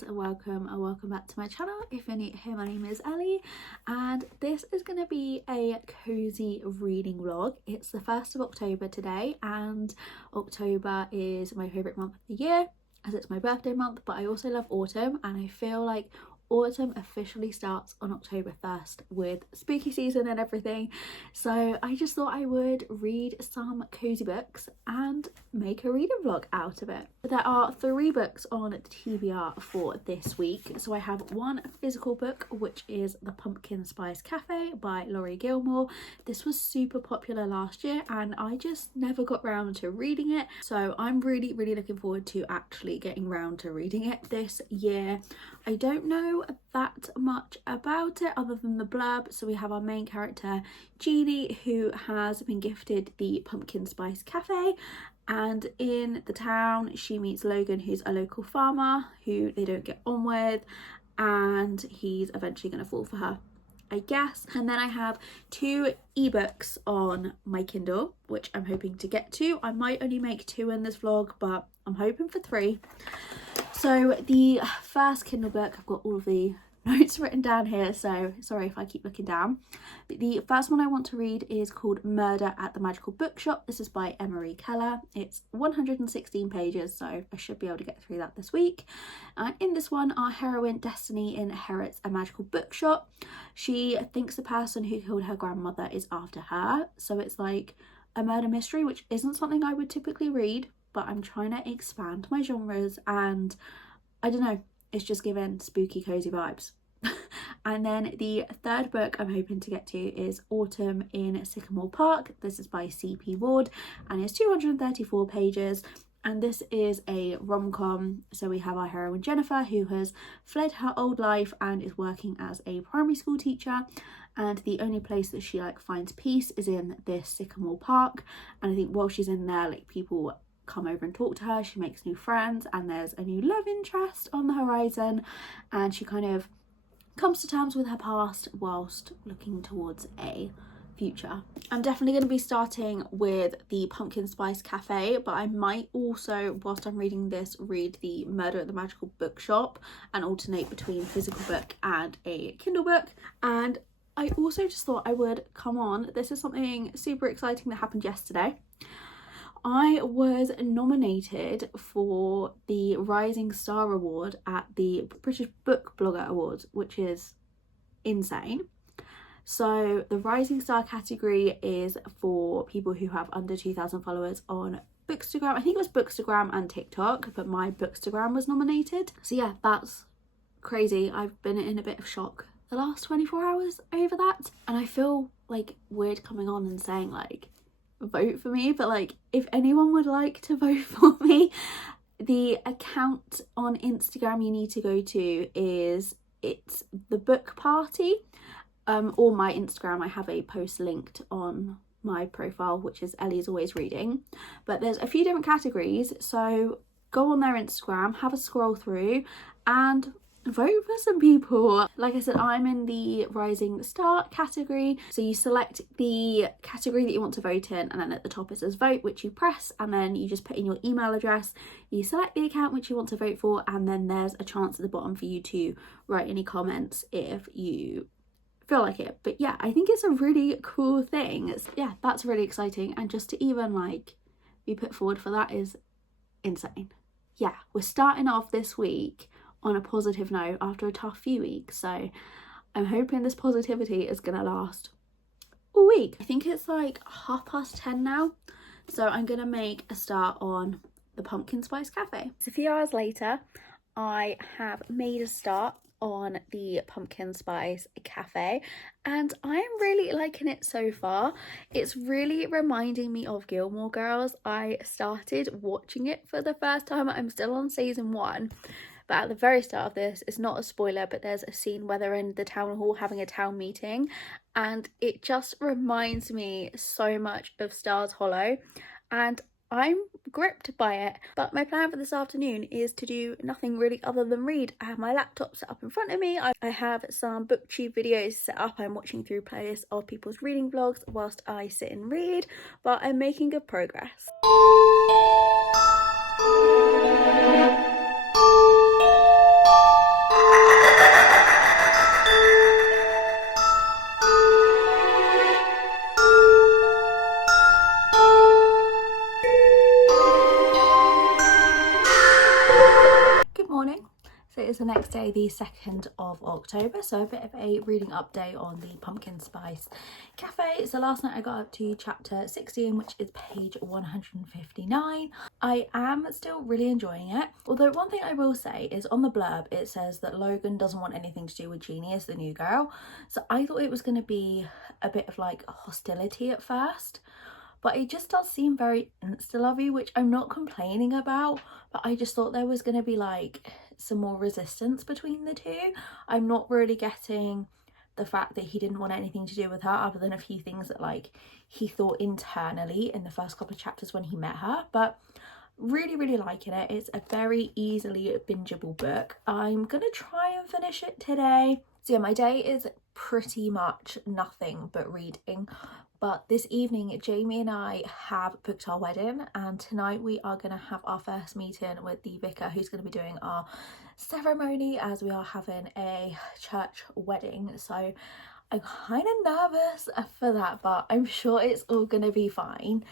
and welcome back to my channel. If you're new here, my name is Ellie and this is going to be a cozy reading vlog. It's the 1st of October today and October is my favourite month of the year as it's my birthday month, but I also love autumn and I feel like autumn officially starts on October 1st with spooky season and everything, so I just thought I would read some cozy books and make a reading vlog out of it. There are 3 books on TBR for this week. So I have one physical book, which is The Pumpkin Spice Cafe by Laurie Gilmore. This was super popular last year and I just never got round to reading it, so I'm really looking forward to actually getting round to reading it this year. I don't know that much about it other than the blurb. So we have our main character Jeannie, who has been gifted the Pumpkin Spice Cafe, and in the town she meets Logan, who's a local farmer who they don't get on with, and he's eventually going to fall for her, I guess. And then I have 2 ebooks on my Kindle, which I'm hoping to get to. I might only make 2 in this vlog, but I'm hoping for 3. So the first Kindle book, I've got all of the notes written down here, so sorry if I keep looking down. But the first one I want to read is called Murder at the Magical Bookshop. This is by Emery Keller. It's 116 pages, so I should be able to get through that this week. And in this one, our heroine Destiny inherits a magical bookshop. She thinks the person who killed her grandmother is after her, so it's like a murder mystery, which isn't something I would typically read, but I'm trying to expand my genres and I don't know, it's just given spooky cozy vibes. And then the third book I'm hoping to get to is Autumn in Sycamore Park. This is by C.P. Ward and it's 234 pages. And this is a rom-com. So we have our heroine Jennifer, who has fled her old life and is working as a primary school teacher. And the only place that she finds peace is in this Sycamore Park. And I think while she's in there, people come over and talk to her, she makes new friends, and there's a new love interest on the horizon, and she kind of comes to terms with her past whilst looking towards a future. I'm definitely going to be starting with the Pumpkin Spice Cafe, but I might also, whilst I'm reading this, read the Murder at the Magical Bookshop and alternate between physical book and a Kindle book. And I also just thought I would come on, this is something super exciting that happened yesterday. I was nominated for the Rising Star Award at the British Book Blogger Awards, which is insane. So the Rising Star category is for people who have under 2,000 followers on Bookstagram. I think it was Bookstagram and TikTok, but my Bookstagram was nominated. So yeah, that's crazy. I've been in a bit of shock the last 24 hours over that. And I feel weird coming on and saying vote for me, but if anyone would like to vote for me, the account on Instagram you need to go to it's the book party, or my Instagram. I have a post linked on my profile, which is Ellie's Always Reading, but there's a few different categories, so go on their Instagram, have a scroll through and vote for some people. Like I said, I'm in the Rising Star category, so you select the category that you want to vote in, and then at the top it says vote, which you press, and then you just put in your email address, you select the account which you want to vote for, and then there's a chance at the bottom for you to write any comments if you feel like it. But yeah, I think it's a really cool thing. Yeah, that's really exciting, and just to even be put forward for that is insane. Yeah, we're starting off this week on a positive note after a tough few weeks, so I'm hoping this positivity is gonna last all week. I think it's 10:30 now, so I'm gonna make a start on the Pumpkin Spice Cafe. So a few hours later, I have made a start on the Pumpkin Spice Cafe and I am really liking it so far. It's really reminding me of Gilmore Girls. I started watching it for the first time. I'm still on season 1. But at the very start of this, it's not a spoiler, but there's a scene where they're in the town hall having a town meeting, and it just reminds me so much of Stars Hollow, and I'm gripped by it. But my plan for this afternoon is to do nothing really other than read. I have my laptop set up in front of me. I have some booktube videos set up. I'm watching through playlists of people's reading vlogs whilst I sit and read, but I'm making good progress. morning. So it's the next day, the 2nd of October, so a bit of a reading update on the Pumpkin Spice Cafe. So last night I got up to chapter 16, which is page 159. I am still really enjoying it, although one thing I will say is on the blurb it says that Logan doesn't want anything to do with Jeannie as the new girl, so I thought it was going to be a bit of like hostility at first. But it just does seem very insta-lovey, which I'm not complaining about, but I just thought there was going to be like some more resistance between the two. I'm not really getting the fact that he didn't want anything to do with her, other than a few things that like he thought internally in the first couple of chapters when he met her. But really liking it. It's a very easily bingeable book. I'm gonna try and finish it today. So yeah, my day is pretty much nothing but reading. But this evening, Jamie and I have booked our wedding, and tonight we are going to have our first meeting with the vicar who's going to be doing our ceremony, as we are having a church wedding. So I'm kind of nervous for that, but I'm sure it's all going to be fine.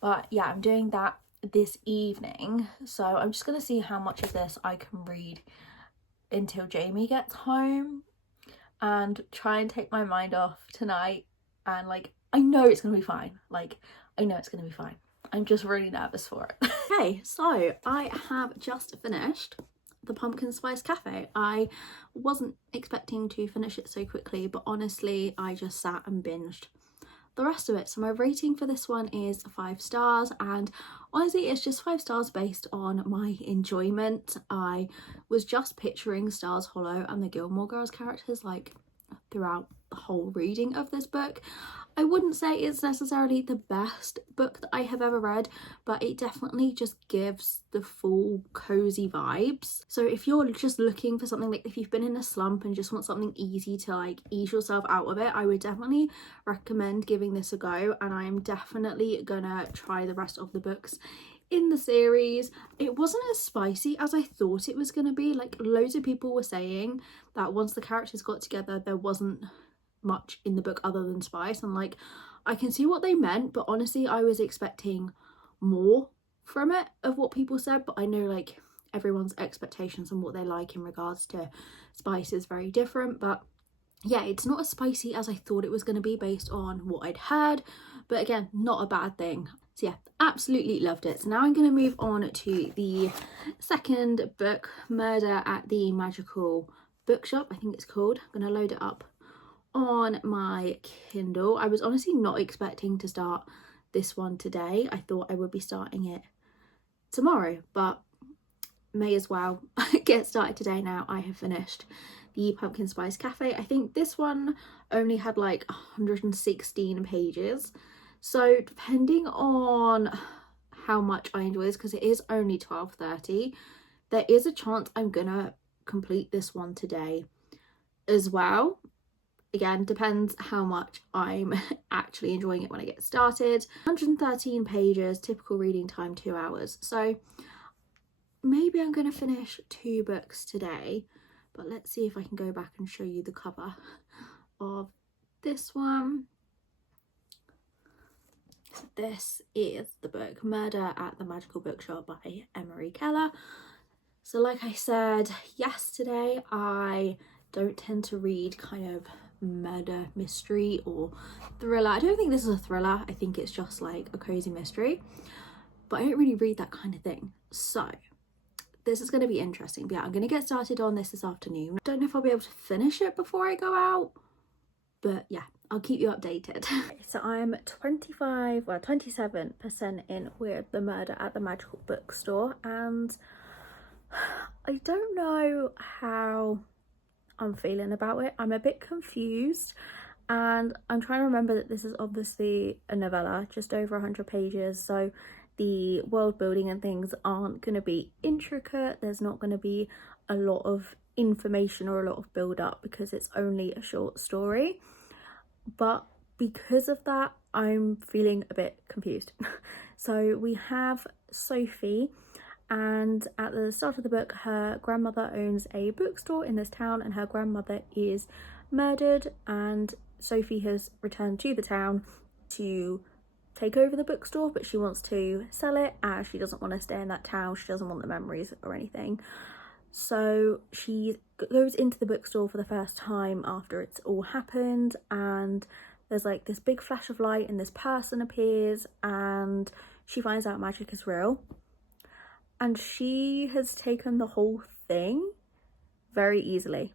But yeah, I'm doing that this evening. So I'm just going to see how much of this I can read until Jamie gets home and try and take my mind off tonight. And like, I know it's going to be fine. Like, I know it's going to be fine. I'm just really nervous for it. Okay, so I have just finished the Pumpkin Spice Cafe. I wasn't expecting to finish it so quickly, but honestly, I just sat and binged the rest of it. So my rating for this one is 5 stars, and honestly, it's just 5 stars based on my enjoyment. I was just picturing Stars Hollow and the Gilmore Girls characters like throughout the whole reading of this book. I wouldn't say it's necessarily the best book that I have ever read, but it definitely just gives the full cozy vibes. So if you're just looking for something, like if you've been in a slump and just want something easy to like ease yourself out of it, I would definitely recommend giving this a go, and I'm definitely gonna try the rest of the books in the series. It wasn't as spicy as I thought it was gonna be. Like, loads of people were saying that once the characters got together there wasn't much in the book other than spice, and like I can see what they meant, but honestly I was expecting more from it of what people said. But I know like everyone's expectations and what they like in regards to spice is very different. But yeah, it's not as spicy as I thought it was going to be based on what I'd heard, but again, not a bad thing. So yeah, absolutely loved it. So now I'm going to move on to the second book, Murder at the Magical Bookshop, I think it's called. I'm going to load it up on my Kindle. I was honestly not expecting to start this one today. I thought I would be starting it tomorrow, but may as well get started today now. I have finished the Pumpkin Spice Cafe. I think this one only had like 116 pages, so depending on how much I enjoy this, because it is only 12:30, there is a chance I'm gonna complete this one today as well. Again, depends how much I'm actually enjoying it when I get started. 113 pages, typical reading time 2 hours. So maybe I'm going to finish 2 books today, but let's see if I can go back and show you the cover of this one. So this is the book Murder at the Magical Bookshop by Emery Keller. So like I said yesterday, I don't tend to read kind of murder mystery or thriller. I don't think this is a thriller. I think it's just like a cozy mystery, but I don't really read that kind of thing. So this is going to be interesting. But yeah, I'm going to get started on this afternoon. Don't know if I'll be able to finish it before I go out, but yeah, I'll keep you updated. So I'm 27% in with the Murder at the Magical Bookstore, and I don't know how I'm feeling about it. I'm a bit confused, and I'm trying to remember that this is obviously a novella, just over 100 pages, so the world building and things aren't going to be intricate. There's not going to be a lot of information or a lot of build up because it's only a short story. But because of that, I'm feeling a bit confused. So we have Sophie, and at the start of the book, her grandmother owns a bookstore in this town, and her grandmother is murdered, and Sophie has returned to the town to take over the bookstore, but she wants to sell it as she doesn't want to stay in that town. She doesn't want the memories or anything. So she goes into the bookstore for the first time after it's all happened, and there's like this big flash of light and this person appears and she finds out magic is real. And she has taken the whole thing very easily.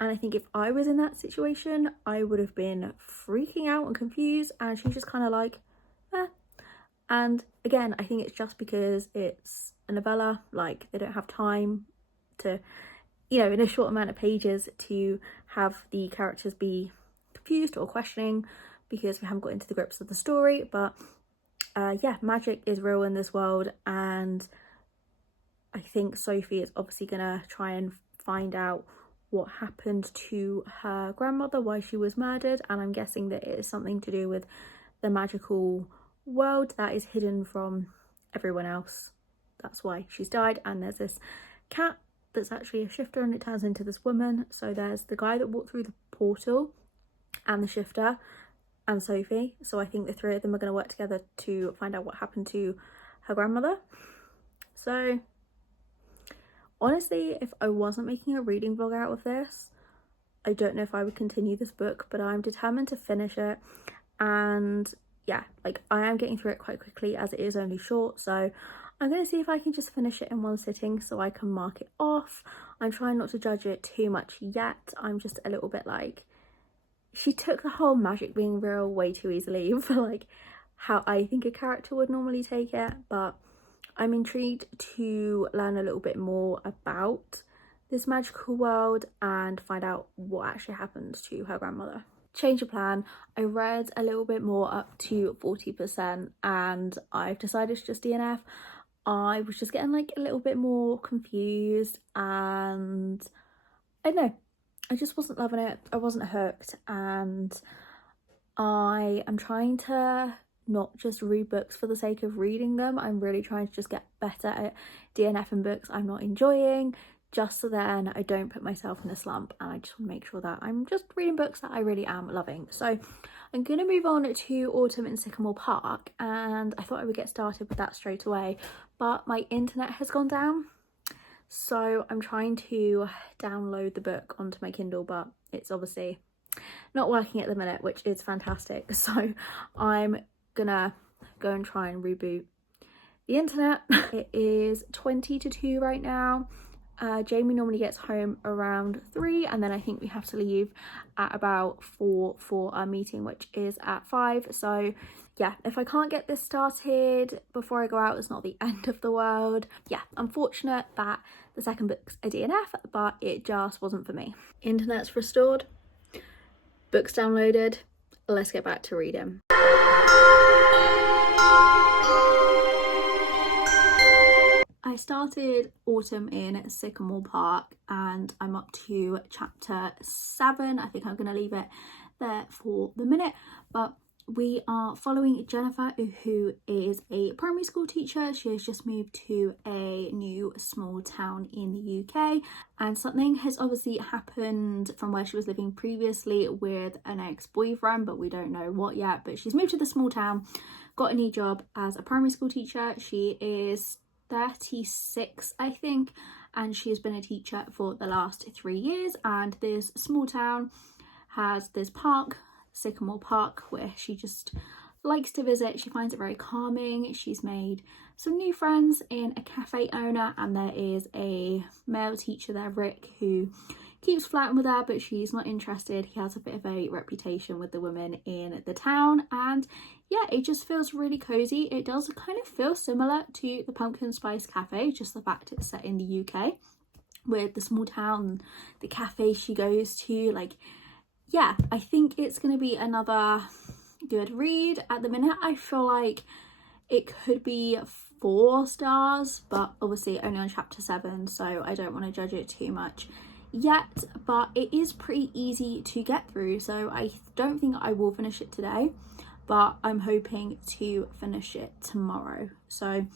And I think if I was in that situation, I would have been freaking out and confused, and she's just kind of like, eh. And again, I think it's just because it's a novella, like they don't have time to, you know, in a short amount of pages to have the characters be confused or questioning because we haven't got into the grips of the story. But yeah, magic is real in this world, and I think Sophie is obviously gonna try and find out what happened to her grandmother, why she was murdered, and I'm guessing that it is something to do with the magical world that is hidden from everyone else. That's why she's died. And there's this cat that's actually a shifter and it turns into this woman. So there's the guy that walked through the portal and the shifter and Sophie. So I think the three of them are going to work together to find out what happened to her grandmother. So honestly, if I wasn't making a reading vlog out of this, I don't know if I would continue this book, but I'm determined to finish it. And yeah, like I am getting through it quite quickly as it is only short, so I'm going to see if I can just finish it in one sitting so I can mark it off. I'm trying not to judge it too much yet. I'm just a little bit like, she took the whole magic being real way too easily for like how I think a character would normally take it, but I'm intrigued to learn a little bit more about this magical world and find out what actually happened to her grandmother. Change of plan. I read a little bit more up to 40% and I've decided to just DNF. I was just getting like a little bit more confused and I don't know, I just wasn't loving it. I wasn't hooked, and I am trying to not just read books for the sake of reading them. I'm really trying to just get better at DNFing books I'm not enjoying, just so then I don't put myself in a slump, and I just want to make sure that I'm just reading books that I really am loving. So I'm going to move on to Autumn in Sycamore Park, and I thought I would get started with that straight away, but my internet has gone down. So I'm trying to download the book onto my Kindle, but it's obviously not working at the minute, which is fantastic. So I'm gonna go and try and reboot the internet. It is 20 to 2 right now. Jamie normally gets home around 3, and then I think we have to leave at about 4 for our meeting, which is at 5. So yeah, if I can't get this started before I go out, it's not the end of the world. Yeah, unfortunate that the second book's a DNF, but it just wasn't for me. Internet's restored, books downloaded, let's get back to reading. I started Autumn in Sycamore Park and I'm up to chapter 7. I think I'm going to leave it there for the minute, but we are following Jennifer, who is a primary school teacher. She has just moved to a new small town in the UK, and something has obviously happened from where she was living previously with an ex-boyfriend, but we don't know what yet. But she's moved to the small town, got a new job as a primary school teacher. She is 36, I think, and she's been a teacher for the last 3 years. And this small town has this park, Sycamore Park, where she just likes to visit. She finds it very calming. She's made some new friends in a cafe owner, and there is a male teacher there, Rick, who keeps flirting with her, but she's not interested. He has a bit of a reputation with the women in the town, and yeah, it just feels really cozy. It does kind of feel similar to the Pumpkin Spice Cafe, just the fact it's set in the UK with the small town, the cafe she goes to. Like, yeah, I think it's going to be another good read. At the minute, I feel like it could be 4 stars, but obviously only on chapter 7, so I don't want to judge it too much yet. But it is pretty easy to get through, so I don't think I will finish it today, but I'm hoping to finish it tomorrow. So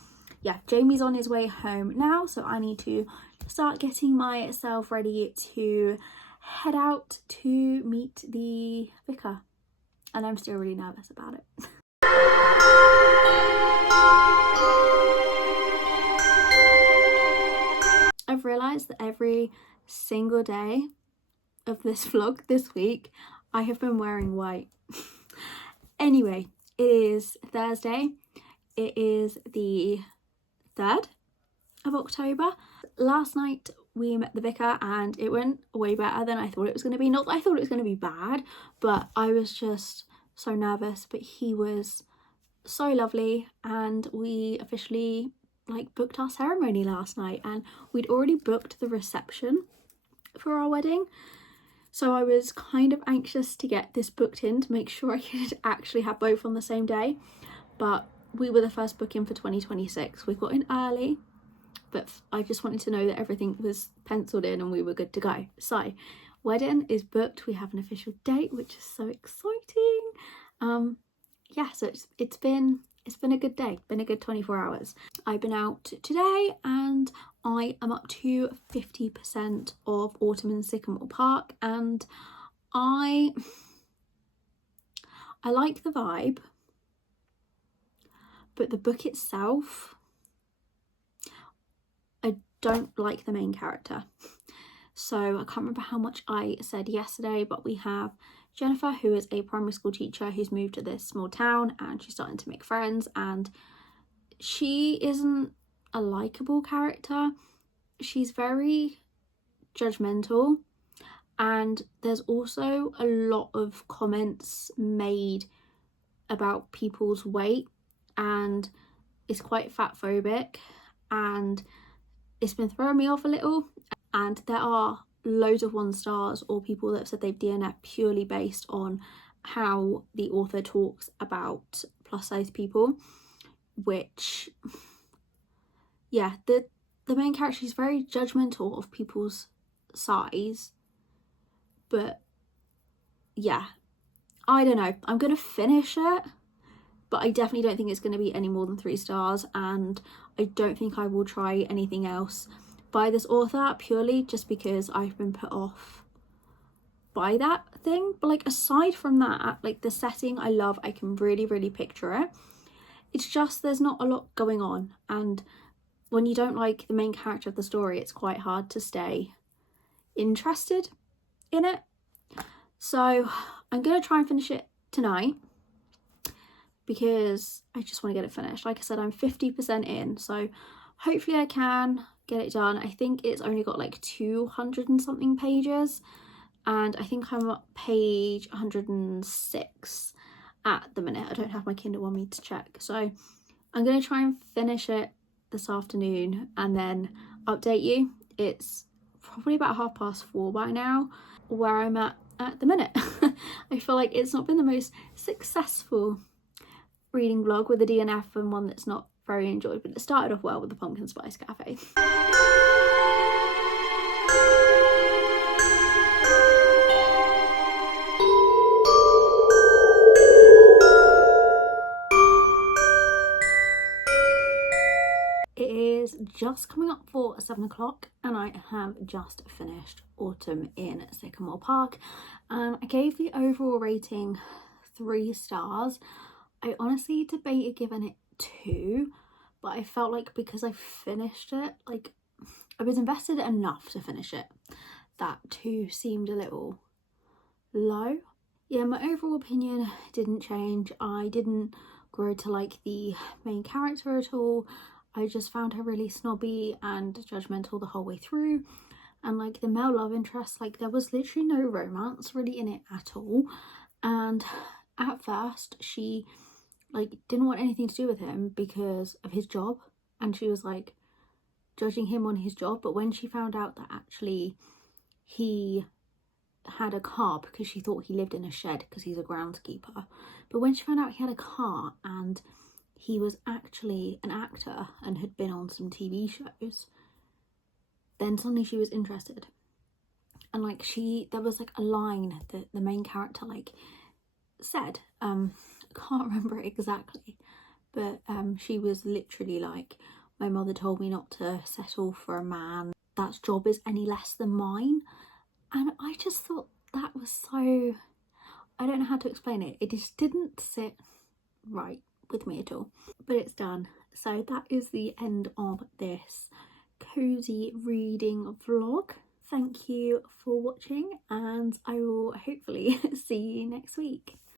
yeah, Jamie's on his way home now, so I need to start getting myself ready to head out to meet the vicar, and I'm still really nervous about it. I've realised that every single day of this vlog this week I have been wearing white. Anyway, it is Thursday. It is the 3rd of October. Last night we met the vicar and it went way better than I thought it was going to be. Not that I thought it was going to be bad, but I was just so nervous. But he was so lovely, and we officially like booked our ceremony last night, and we'd already booked the reception for our wedding. So I was kind of anxious to get this booked in to make sure I could actually have both on the same day. But we were the first booking for 2026. We got in early, but I just wanted to know that everything was penciled in and we were good to go. So wedding is booked. We have an official date, which is so exciting. Yeah, so it's been a good day, been a good 24 hours. I've been out today and I am up to 50% of Autumn in Sycamore Park, and I like the vibe, but the book itself, I don't like the main character. So I can't remember how much I said yesterday, but we have Jennifer, who is a primary school teacher who's moved to this small town, and she's starting to make friends, and she isn't a likable character. She's very judgmental, and there's also a lot of comments made about people's weight, and it's quite fat phobic, and it's been throwing me off a little. And there are loads of 1 stars or people that have said they've DNF purely based on how the author talks about plus size people, which, yeah, the main character is very judgmental of people's size. But yeah, I don't know, I'm gonna finish it, but I definitely don't think it's going to be any more than 3 stars, and I don't think I will try anything else by this author, purely just because I've been put off by that thing. But like, aside from that, like, the setting I love, I can really picture it. It's just there's not a lot going on, and when you don't like the main character of the story, it's quite hard to stay interested in it. So I'm gonna try and finish it tonight because I just want to get it finished. Like I said, I'm 50% in, so hopefully I can get it done. I think it's only got like 200 and something pages, and I think I'm at page 106 at the minute. I don't have my Kindle on me to check, so I'm going to try and finish it this afternoon and then update you. It's probably about 4:30 by now where I'm at the minute. I feel like it's not been the most successful reading vlog with a DNF, and one that's not very enjoyed, but it started off well with the Pumpkin Spice Cafe. It is just coming up for 7 o'clock and I have just finished Autumn in Sycamore Park, and I gave the overall rating 3 stars. I honestly debated giving it 2, but I felt like because I finished it, like, I was invested enough to finish it, that 2 seemed a little low. Yeah, my overall opinion didn't change. I didn't grow to like the main character at all. I just found her really snobby and judgmental the whole way through, and like the male love interest, like there was literally no romance really in it at all. And at first she like didn't want anything to do with him because of his job, and she was like judging him on his job. But when she found out that actually he had a car, because she thought he lived in a shed because he's a groundskeeper, but when she found out he had a car and he was actually an actor and had been on some TV shows, then suddenly she was interested. And like there was like a line that the main character like said, I can't remember it exactly, but she was literally like, my mother told me not to settle for a man that's job is any less than mine. And I just thought that was so, I don't know how to explain it, it just didn't sit right with me at all. But it's done, so that is the end of this cozy reading vlog. Thank you for watching, and I will hopefully see you next week.